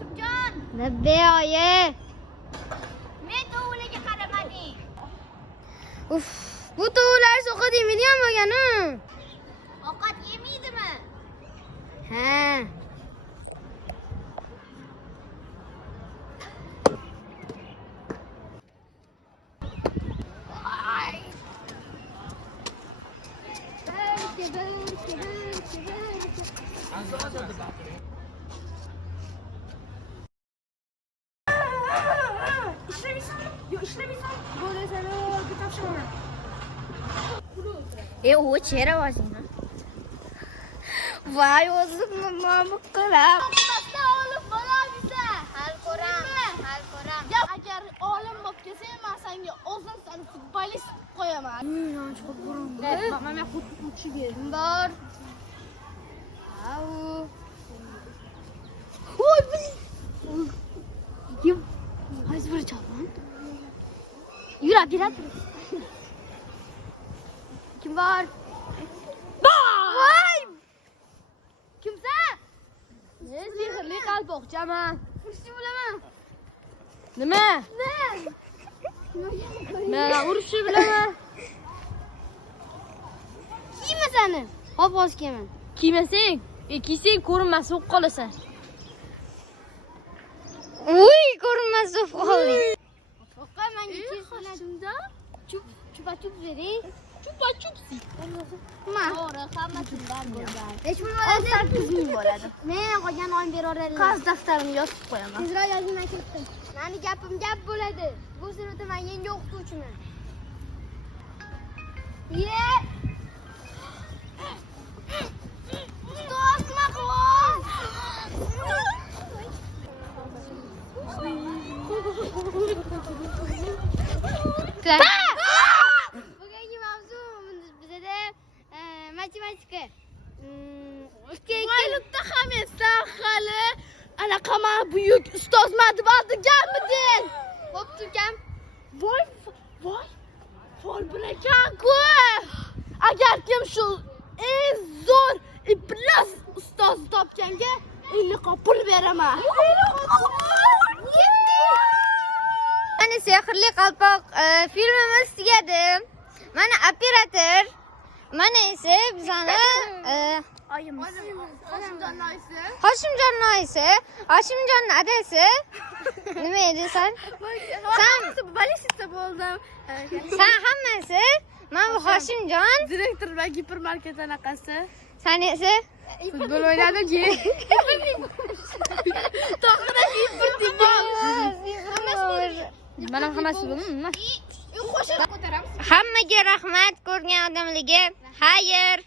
Hoshimjon. Nabbe oyi. Men tovuliga qaramading. Uf, bu tovular ovqat yemaydigan bo'lgan-ku. Ovqat yemaydimi? Ha. O chera vazina. Voy o'zim nima qilam? Maktabda olim bo'lamiz. Hal ko'ram. Agar olim bo'lib kelsang, men senga o'zim seni futbolist qilib qo'yaman. Mana xuddi bor. Au. Voy bil. Kim? Hozir bir chalman. Yura. Kim bor? Voy! Kimsan? Men sehrli qalpoqchaman. Urishni bilaman. Nima? Men urishni bilaman. Kiyma seni. Hop hozir kiyman. Kiymasang, kiysang ko'rinmas bo'lib qolasan. Uy, ko'rinmas bo'lib qolding. Oqa menga Hoshimjon. chupa-chup bering. Chupa-chupsi. Ma. To'g'ri, hammasidan bo'lgan. Hech bir bo'ladi. Qizning bo'ladi. Men qolgan oyim beraveradilar. Qog'oz daftarimni yozib qo'yaman. Tezroq yozing, men ketdim. Meni gapim gap bo'ladi. Bu sinfda men yangi o'qituvchiman. Ye! Ustoz Mahmud! Bugungi mavzu bizada matematika. Maylikda ham esan hali anaqa men buyuk ustozman deb olganmiding? Bo'pti ukam. Voy. Fol bilakan-ku. Agar kim shu eng zo'r iblis ustozni topganga 50 pul beraman. Mana sehrli qalpoq filmimiz tugadi. Mana operator. Mana esa bizani Oyimiz. Hoshimjon oyisi. Hoshimjon oyisi, Hoshimjonning adasi. Nima edi sen? Sen balistista bo'ldim. Sen hammasi. Men bu Hoshimjon, Direktor va gipermarket anaqasi. sen esa Futbol o'ynadim-ki. To'g'ri giperding. Mana hammasi bo'ldimi? Qo'shib ko'taramiz. hammaga rahmat ko'rgan odamlarga. Xayr.